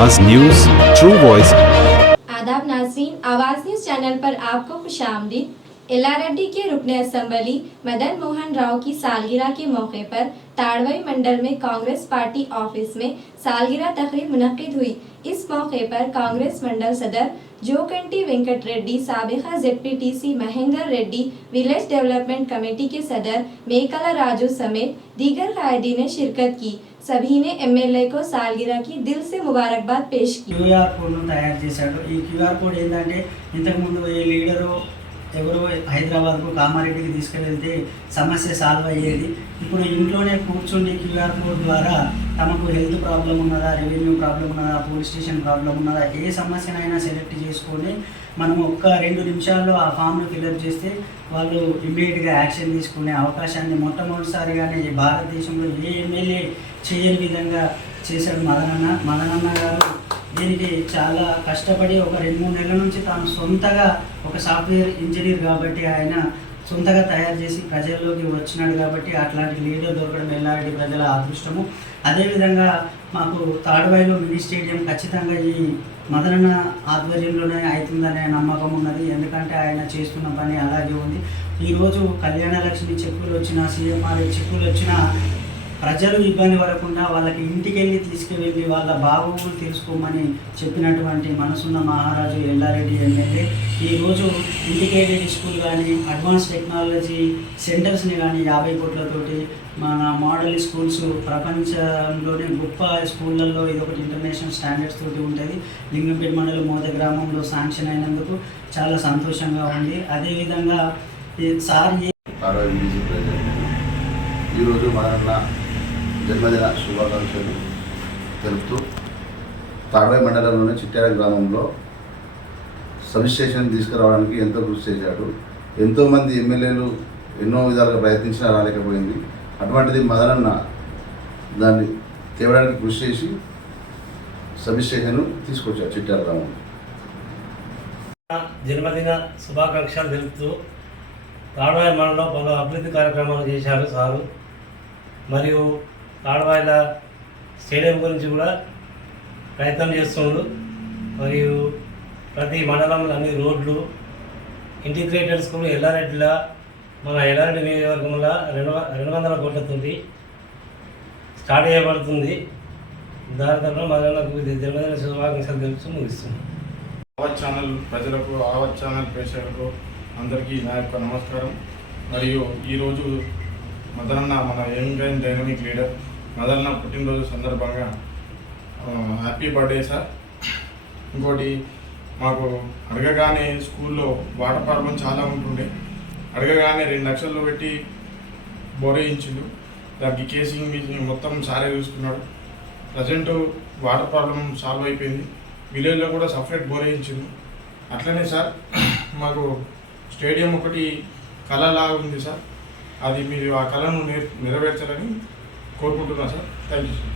आवाज news, true voice. आदाब नाज़रीन, आवाज न्यूज चैनल पर आपको खुशामदीद। एलारेड्डी के रुकने असेंबली मदन मोहन राव की सालगिरह के मौके पर ताड़वई मंडल में कांग्रेस पार्टी ऑफिस में सालगिरह तकरीब मुनक्किद हुई। इस मौके पर कांग्रेस मंडल सदर जोकंटी वेंकट रेड्डी, साबिका ZPTC Mahendra Reddy, village development committee के सदर मेकला राजू समेत दीगर कायदी ने शिरकत की। सभी ने MLA को सालगिरह की दिल से मुबारकबाद पेश की। QR కోడ్ను తయారు చేశాడు। ఈ QR కోడ్ ఏంటంటే ఇంతకుముందు ఏ లీడరు ఎవరో హైదరాబాద్కు కామారెడ్డికి తీసుకువెళ్తే సమస్య సాల్వ్ అయ్యేది। ఇప్పుడు ఇంట్లోనే కూర్చుండి QR కోడ్ ద్వారా తమకు హెల్త్ ప్రాబ్లం ఉన్నదా, రెవెన్యూ ప్రాబ్లం ఉన్నదా, పోలీస్ స్టేషన్ ప్రాబ్లం ఉన్నదా, ఏ సమస్యనైనా సెలెక్ట్ చేసుకొని మనం ఒక్క 2 నిమిషాల్లో ఆ ఫామ్ను ఫిల్అప్ చేస్తే వాళ్ళు ఇమ్మీడియట్గా యాక్షన్ తీసుకునే అవకాశాన్ని మొట్టమొదటిసారిగానే భారతదేశంలో ఏ ఎమ్మెల్యే చేయని విధంగా చేశాడు మదనన్న గారు। దీనికి చాలా కష్టపడి ఒక 2-3 నెలల నుంచి తాను సొంతగా ఒక సాఫ్ట్వేర్ ఇంజనీర్ కాబట్టి ఆయన సొంతగా తయారు చేసి ప్రజల్లోకి వచ్చినాడు కాబట్టి అట్లాంటి లీడర్ దొరకడం ఎల్లారెడ్డి ప్రజల అదృష్టము। అదేవిధంగా మాకు తాడ్వాయిలో మినీ స్టేడియం ఖచ్చితంగా ఈ మదనన్న ఆధ్వర్యంలోనే అవుతుందనే నమ్మకం ఉన్నది। ఎందుకంటే ఆయన చేస్తున్న పని అలాగే ఉంది। ఈరోజు కళ్యాణ లక్ష్మి చెక్కులు వచ్చినా, CMR చెక్కులు వచ్చినా ప్రజలు ఇబ్బంది పడకుండా వాళ్ళకి ఇంటికి వెళ్ళి తీసుకువెళ్ళి వాళ్ళ బాగోగులు తెలుసుకోమని చెప్పినటువంటి మనసున్న మహారాజు ఎల్లారెడ్డి ఎమ్మెల్యే ఈరోజు ఇంటిగ్రేటెడ్ స్కూల్ కానీ, అడ్వాన్స్ టెక్నాలజీ సెంటర్స్ని కానీ 50 కోట్లతోటి మన మోడల్ స్కూల్స్ ప్రపంచంలోనే గొప్ప స్కూళ్ళల్లో ఇదొకటి ఇంటర్నేషనల్ స్టాండర్డ్స్ తోటి ఉంటుంది। లింగంపేట మండలం మోద గ్రామంలో శాంక్షన్ అయినందుకు చాలా సంతోషంగా ఉంది। అదేవిధంగా సార్ ఈరోజు మదనన్న జన్మదిన శుభాకాంక్షలు తెలుపుతూ తాడ్వాయి మండలంలోని చిట్యాల గ్రామంలో సబ్ స్టేషన్ తీసుకురావడానికి ఎంతో కృషి చేశాడు। ఎంతోమంది ఎమ్మెల్యేలు ఎన్నో విధాలుగా ప్రయత్నించినా రాలేకపోయింది। అటువంటిది మదనన్న దాన్ని తేవడానికి కృషి చేసి సబ్ స్టేషన్ తీసుకొచ్చాడు చిట్యాల గ్రామంలో। జన్మదిన శుభాకాంక్షలు తెలుపుతూ తాడ్వాయి మండలంలో పలు అభివృద్ధి కార్యక్రమాలు చేశారు సారు। మరియు తాడ్వాయిల స్టేడియం గురించి కూడా ప్రయత్నం చేస్తుండ్రు। మరియు ప్రతి మండలంలో అన్ని రోడ్లు, ఇంటిగ్రేటెడ్ స్కూల్ ఎల్లారెడ్డిలో మన ఎల్లారెడ్డి నియోజకవర్గంలో 200 కోట్లతోటి స్టార్ట్ చేయబడుతుంది। దాని తరఫున మదనన్నకు జన్మదిన శుభాకాంక్షలు తెలుపుతూ ముగిస్తున్నాం। ఆవాజ్ ఛానల్ ప్రజలకు, ఆవాజ్ ఛానల్ ప్రేక్షకులకు అందరికీ నా యొక్క నమస్కారం। మరియు ఈరోజు మదనన్న మన యంగ్ అండ్ డైనమిక్ లీడర్ మదనన్న పుట్టినరోజు సందర్భంగా హ్యాపీ బర్త్డే సార్। ఇంకోటి మాకు అడగగానే స్కూల్లో వాటర్ ప్రాబ్లం చాలా ఉంటుండే, అడగగానే 2 లక్షలు పెట్టి బోరేయించిండు। దానికి కేసింగ్ మొత్తం సారే చూసుకున్నాడు। ప్రజెంట్ వాటర్ ప్రాబ్లం సాల్వ్ అయిపోయింది। విలేజ్లో కూడా సపరేట్ బోరేయించిండు। అట్లనే సార్ మాకు స్టేడియం ఒకటి కళలాగా ఉంది సార్, అది మీరు ఆ కళను నెరవేర్చాలని కోరుకుంటున్నాను సార్। Thank you sir.